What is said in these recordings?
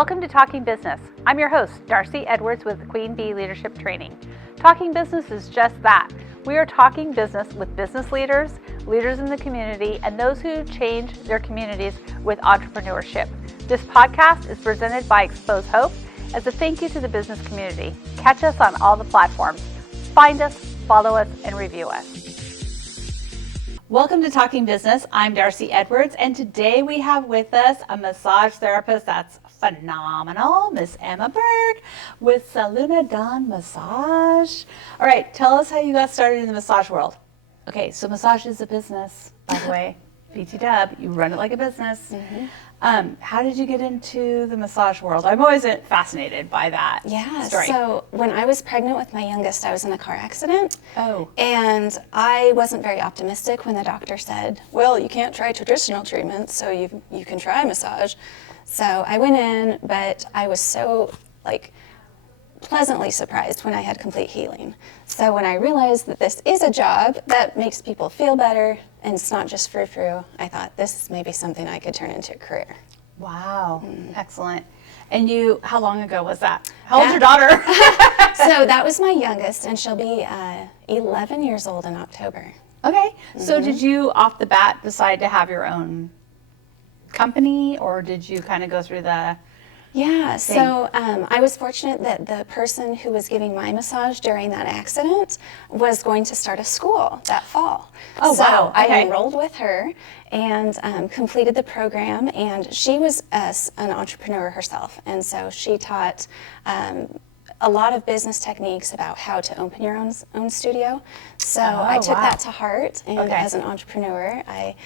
Welcome to Talking Business. I'm your host, Darcey Edwards with Queen Bee Leadership Training. Talking Business is just that. We are talking business with business leaders, leaders in the community, and those who change their communities with entrepreneurship. This podcast is presented by Xpose Hope as a thank you to the business community. Catch us on all the platforms. Find us, follow us, and review us. Welcome to Talking Business. I'm Darcey Edwards, and today we have with us a massage therapist that's phenomenal, Miss Emma Burke with Seluna Dawn Massage. All right, tell us how you got started in the massage world. Okay, so massage is a business, by the way. BT-dub, you run it like a business. Mm-hmm. How did you get into the massage world? I'm always fascinated by that story. So when I was pregnant with my youngest, I was in a car accident. Oh. And I wasn't very optimistic when the doctor said, well, you can't try traditional treatments, so you can try massage. So I went in, but I was so pleasantly surprised when I had complete healing. So when I realized that this is a job that makes people feel better and it's not just frou-frou, I thought this is maybe something I could turn into a career. Wow, excellent. And how long ago was that? How old's your daughter? So that was my youngest, and she'll be 11 years old in October. Okay, so did you off the bat decide to have your own company, or did you kind of go through the Yeah, so I was fortunate that the person who was giving my massage during that accident was going to start a school that fall. Oh, so wow. Okay. I enrolled with her and completed the program, and she was an entrepreneur herself, and so she taught a lot of business techniques about how to open your own studio. So I took that to heart, and as an entrepreneur, I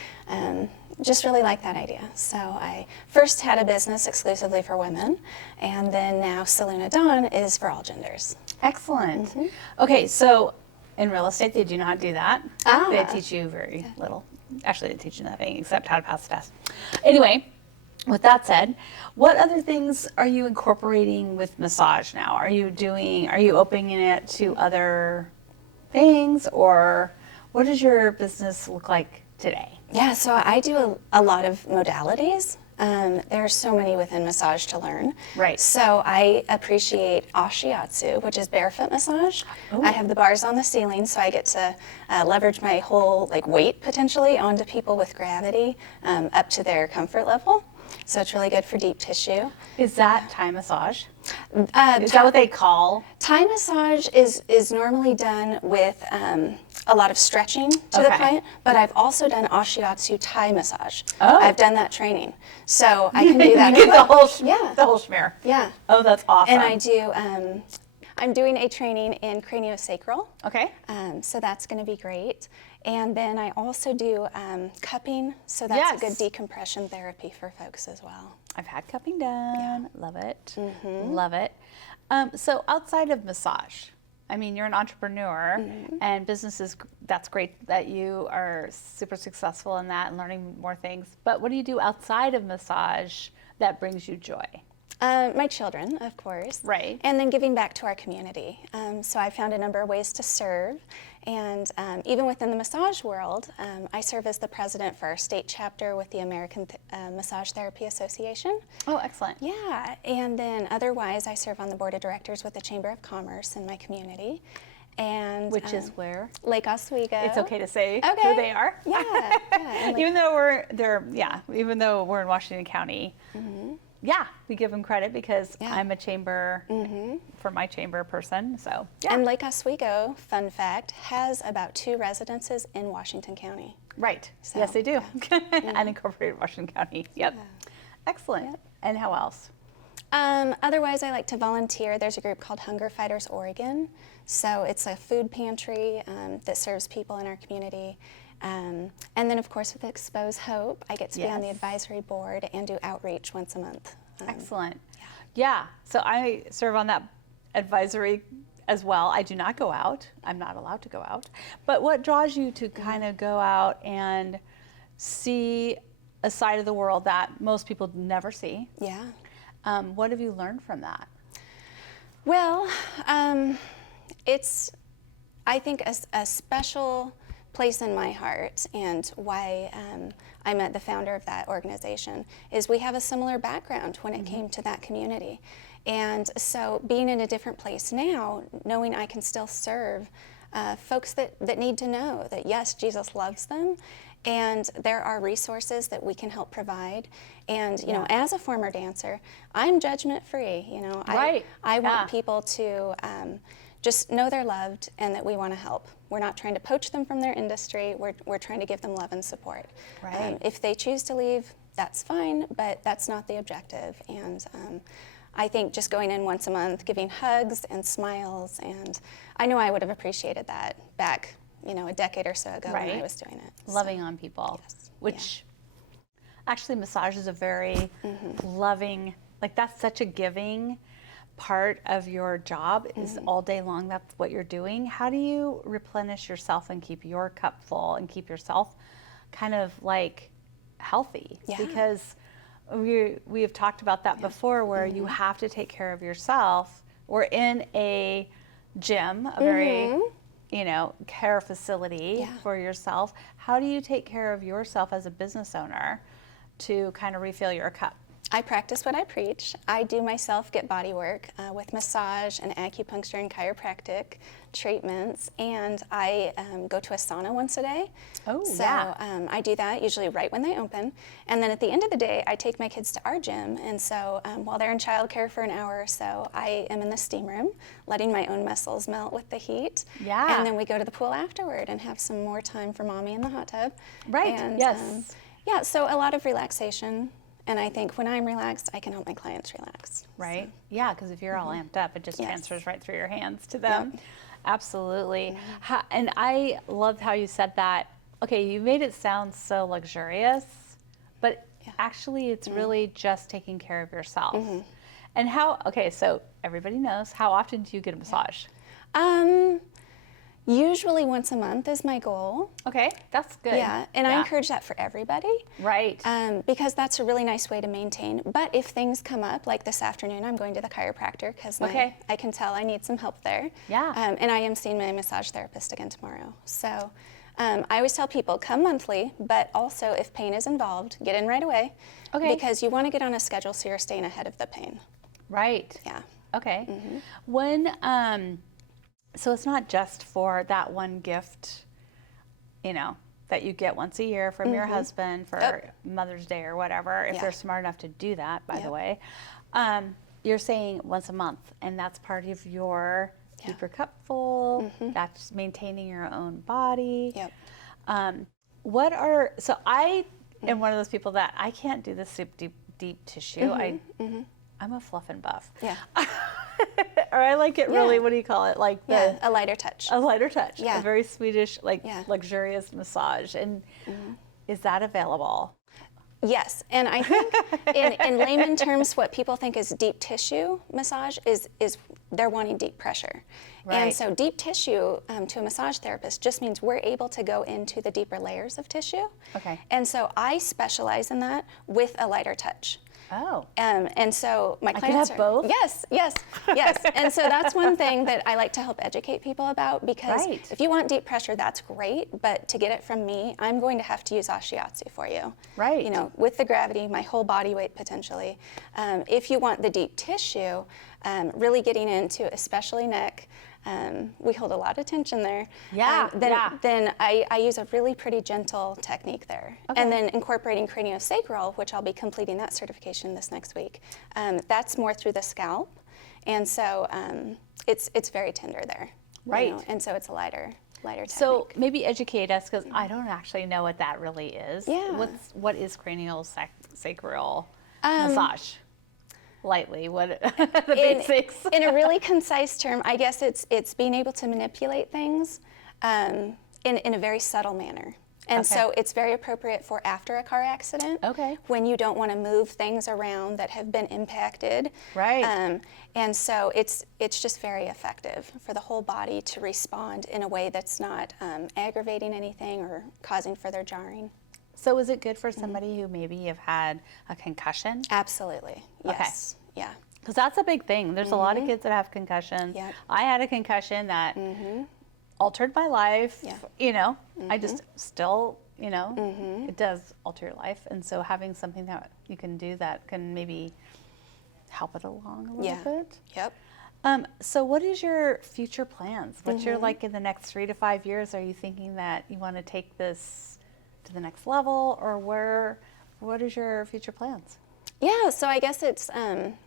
just really like that idea. So I first had a business exclusively for women, and then now Seluna Dawn is for all genders. Excellent. Mm-hmm. Okay, so in real estate, they do not do that. They teach you very little. Actually, they teach you nothing except how to pass the test. Anyway, with that said, what other things are you incorporating with massage now? Are you opening it to other things, or what does your business look like today? Yeah, so I do a lot of modalities. There are so many within massage to learn. Right. So I appreciate ashiatsu, which is barefoot massage. Ooh. I have the bars on the ceiling, so I get to leverage my whole weight potentially onto people with gravity up to their comfort level. So it's really good for deep tissue. Is that Thai massage? Is that what they call? Thai massage is normally done with a lot of stretching to the client, but I've also done ashiatsu Thai massage. Oh. I've done that training. So I can do that. You get the whole schmear. Yeah. Oh, that's awesome. And I do, I'm doing a training in Cranial Sacral. Okay. So that's going to be great. And then I also do cupping, so that's a good decompression therapy for folks as well. I've had cupping done. Yeah. Love it. Mm-hmm. Love it. So outside of massage, I mean, you're an entrepreneur, and that's great that you are super successful in that and learning more things. But what do you do outside of massage that brings you joy? My children, of course. Right. And then giving back to our community. So I found a number of ways to serve. And even within the massage world, I serve as the president for our state chapter with the American Massage Therapy Association. Oh, excellent. Yeah. And then otherwise, I serve on the board of directors with the Chamber of Commerce in my community. And which is where? Lake Oswego. It's okay to say who they are. Yeah. Even though we're in Washington County. Mm-hmm. Yeah, we give them credit because I'm a chamber, for my chamber person, so. Yeah. And Lake Oswego, fun fact, has about 2 residences in Washington County. Right, so, yes they do. Unincorporated Washington County, yep. Yeah. Excellent, yep. And how else? Otherwise, I like to volunteer. There's a group called Hunger Fighters Oregon, so it's a food pantry that serves people in our community. And then, of course, with Xpose Hope, I get to be on the advisory board and do outreach once a month. Excellent. Yeah, so I serve on that advisory as well. I do not go out. I'm not allowed to go out. But what draws you to kind of go out and see a side of the world that most people never see? Yeah. What have you learned from that? Well, it's, I think, a special place in my heart and why I'm the founder of that organization is we have a similar background when it came to that community. And so being in a different place now, knowing I can still serve folks that need to know that yes, Jesus loves them, and there are resources that we can help provide. And you know, as a former dancer, I'm judgment free. You know, I want people to just know they're loved and that we want to help. We're not trying to poach them from their industry. We're trying to give them love and support. Right. If they choose to leave, that's fine, but that's not the objective. And I think just going in once a month, giving hugs and smiles, and I know I would have appreciated that back, you know, a decade or so ago when I was doing it. Loving on people, which actually massage is a very loving, like that's such a giving part of your job is all day long. That's what you're doing. How do you replenish yourself and keep your cup full and keep yourself kind of like healthy? Because we have talked about that before, where you have to take care of yourself. We're in a gym, a very, you know, care facility for yourself. How do you take care of yourself as a business owner to kind of refill your cup? I practice what I preach. I do myself get body work with massage and acupuncture and chiropractic treatments, and I go to a sauna once a day. I do that usually right when they open, and then at the end of the day I take my kids to our gym, and so while they're in childcare for an hour or so, I am in the steam room letting my own muscles melt with the heat, and then we go to the pool afterward and have some more time for mommy in the hot tub. And, so a lot of relaxation. And I think when I'm relaxed, I can help my clients relax. Right. So. Yeah, because if you're all amped up, it just transfers right through your hands to them. Absolutely. And I loved how you said that. Okay, you made it sound so luxurious, but actually it's really just taking care of yourself. And how, okay, so everybody knows, how often do you get a massage? Usually once a month is my goal. Okay, that's good. Yeah, and I encourage that for everybody. Right. Because that's a really nice way to maintain. But if things come up, like this afternoon, I'm going to the chiropractor because I can tell I need some help there. And I am seeing my massage therapist again tomorrow. So I always tell people, come monthly, but also if pain is involved, get in right away. Because you want to get on a schedule so you're staying ahead of the pain. Right. Yeah. Okay. When, so it's not just for that one gift, you know, that you get once a year from your husband for Mother's Day or whatever, if they're smart enough to do that, by the way. You're saying once a month, and that's part of your keep your cup full, that's maintaining your own body. So I am one of those people that I can't do this deep tissue. I'm a fluff and buff. Or I like it really, what do you call it? Like a lighter touch. A lighter touch. A very Swedish, luxurious massage. And is that available? Yes, and I think in layman terms, what people think is deep tissue massage is they're wanting deep pressure. And so deep tissue to a massage therapist just means we're able to go into the deeper layers of tissue. And so I specialize in that with a lighter touch. And so my clients have both? Yes. And so that's one thing that I like to help educate people about, because if you want deep pressure, that's great, but to get it from me, I'm going to have to use ashiatsu for you. You know, with the gravity, my whole body weight potentially. If you want the deep tissue, really getting into especially neck, we hold a lot of tension there. Then I use a really pretty gentle technique there. And then incorporating cranial sacral, which I'll be completing that certification this next week. That's more through the scalp. And so it's very tender there. You know? And so it's a lighter technique. So maybe educate us, because I don't actually know what that really is. What is cranial sacral massage? Lightly, what the basics? In a really concise term, I guess it's being able to manipulate things in a very subtle manner. And so it's very appropriate for after a car accident, when you don't want to move things around that have been impacted. And so it's just very effective for the whole body to respond in a way that's not aggravating anything or causing further jarring. So is it good for somebody who maybe have had a concussion? Absolutely, yes. Because that's a big thing. There's a lot of kids that have concussions. I had a concussion that altered my life. Yeah. You know, I just still, you know, it does alter your life. And so having something that you can do that can maybe help it along a little bit. Yep. So what is your future plans? What's your, like, in the next 3 to 5 years? Are you thinking that you want to take this to the next level, or what is your future plans? Yeah, so I guess it's,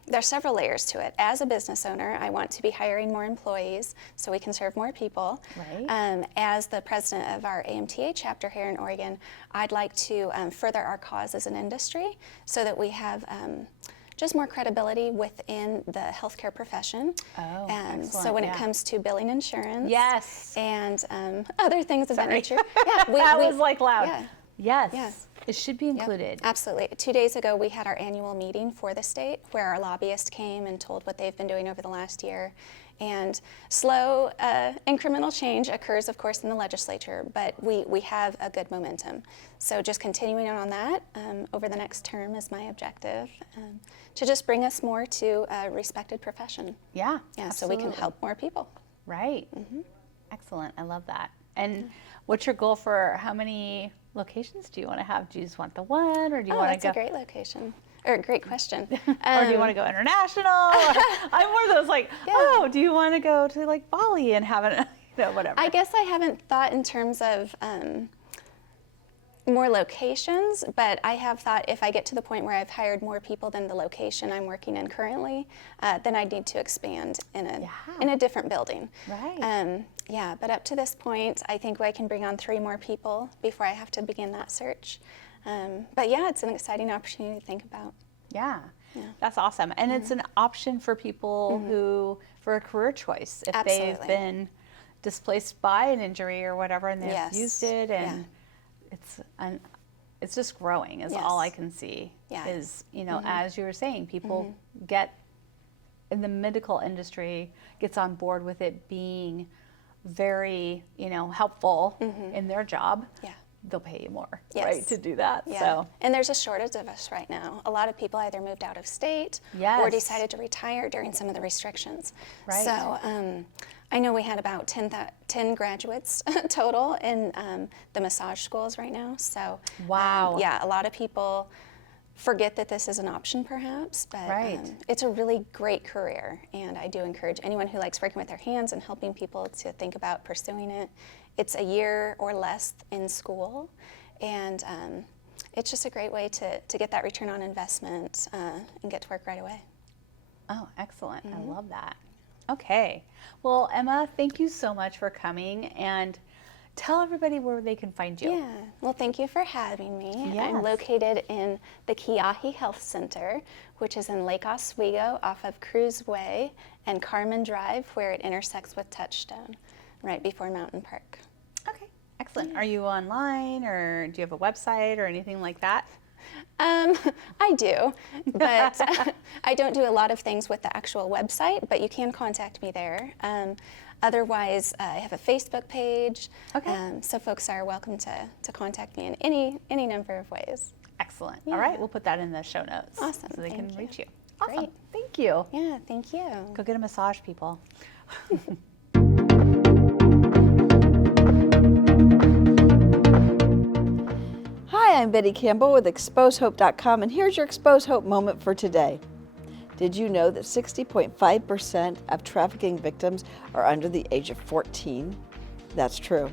there's several layers to it. As a business owner, I want to be hiring more employees so we can serve more people. Right. As the president of our AMTA chapter here in Oregon, I'd like to further our cause as an industry so that we have just more credibility within the healthcare profession. Oh, So excellent, when it comes to billing insurance, Yes. and other things of that Sorry. nature, yeah, That was like loud. Yeah. Yes. Yeah. It should be included. Absolutely. 2 days ago, we had our annual meeting for the state where our lobbyist came and told what they've been doing over the last year. And slow, incremental change occurs, of course, in the legislature, but we have a good momentum. So just continuing on that over the next term is my objective, to just bring us more to a respected profession. Yeah. Yeah, so we can absolutely. help more people. Right. Excellent. I love that. And what's your goal for how many locations do you want to have? Do you just want the one, or do you want to That's go? a great location, or a great question. Or do you want to go international? I'm one of those like, oh, do you want to go to like Bali and have it, you know, whatever. I guess I haven't thought in terms of more locations, but I have thought if I get to the point where I've hired more people than the location I'm working in currently, then I need to expand in a different building. Right. Yeah, but up to this point, I think I can bring on 3 more people before I have to begin that search. But yeah, it's an exciting opportunity to think about. Yeah. That's awesome. And it's an option for people who, for a career choice, if they've Absolutely. been displaced by an injury or whatever, and they've Yes. used it, and it's just growing is all I can see. Yeah. Is, you know, as you were saying, people get in the medical industry gets on board with it being very, you know, helpful in their job. Yeah. They'll pay you more, Yes. right, to do that. Yeah. So And there's a shortage of us right now. A lot of people either moved out of state or Yes. decided to retire during some of the restrictions. Right. So I know we had about 10 graduates total in the massage schools right now. So Wow. yeah, a lot of people forget that this is an option perhaps, but Right. it's a really great career, and I do encourage anyone who likes working with their hands and helping people to think about pursuing it. It's a year or less in school, and it's just a great way to get that return on investment and get to work right away. Oh, excellent. I love that. Okay. Well, Emma, thank you so much for coming, and tell everybody where they can find you. Yeah, well, thank you for having me. Yes. I'm located in the Keahi Health Center, which is in Lake Oswego off of Cruz Way and Carmen Drive, where it intersects with Touchstone, right before Mountain Park. Okay. Excellent. Are you online, or do you have a website or anything like that? I do, but I don't do a lot of things with the actual website, but you can contact me there. Otherwise, I have a Facebook page, Okay. so folks are welcome to contact me in any number of ways. Excellent. All right. We'll put that in the show notes. Awesome. So they can Thank you. reach you. Awesome. Great. Thank you. Yeah, thank you. Go get a massage, people. Hi, I'm Betty Campbell with XposeHope.com, and here's your Xpose Hope moment for today. Did you know that 60.5% of trafficking victims are under the age of 14? That's true.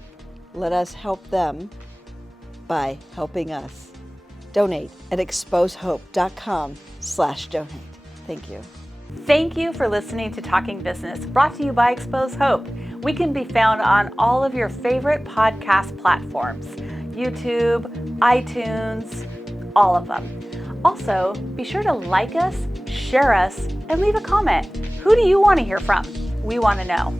Let us help them by helping us. Donate at XposeHope.com/donate. Thank you. Thank you for listening to Talking Business, brought to you by Xpose Hope. We can be found on all of your favorite podcast platforms, YouTube, iTunes, all of them. Also, be sure to like us, share us, and leave a comment. Who do you want to hear from? We want to know.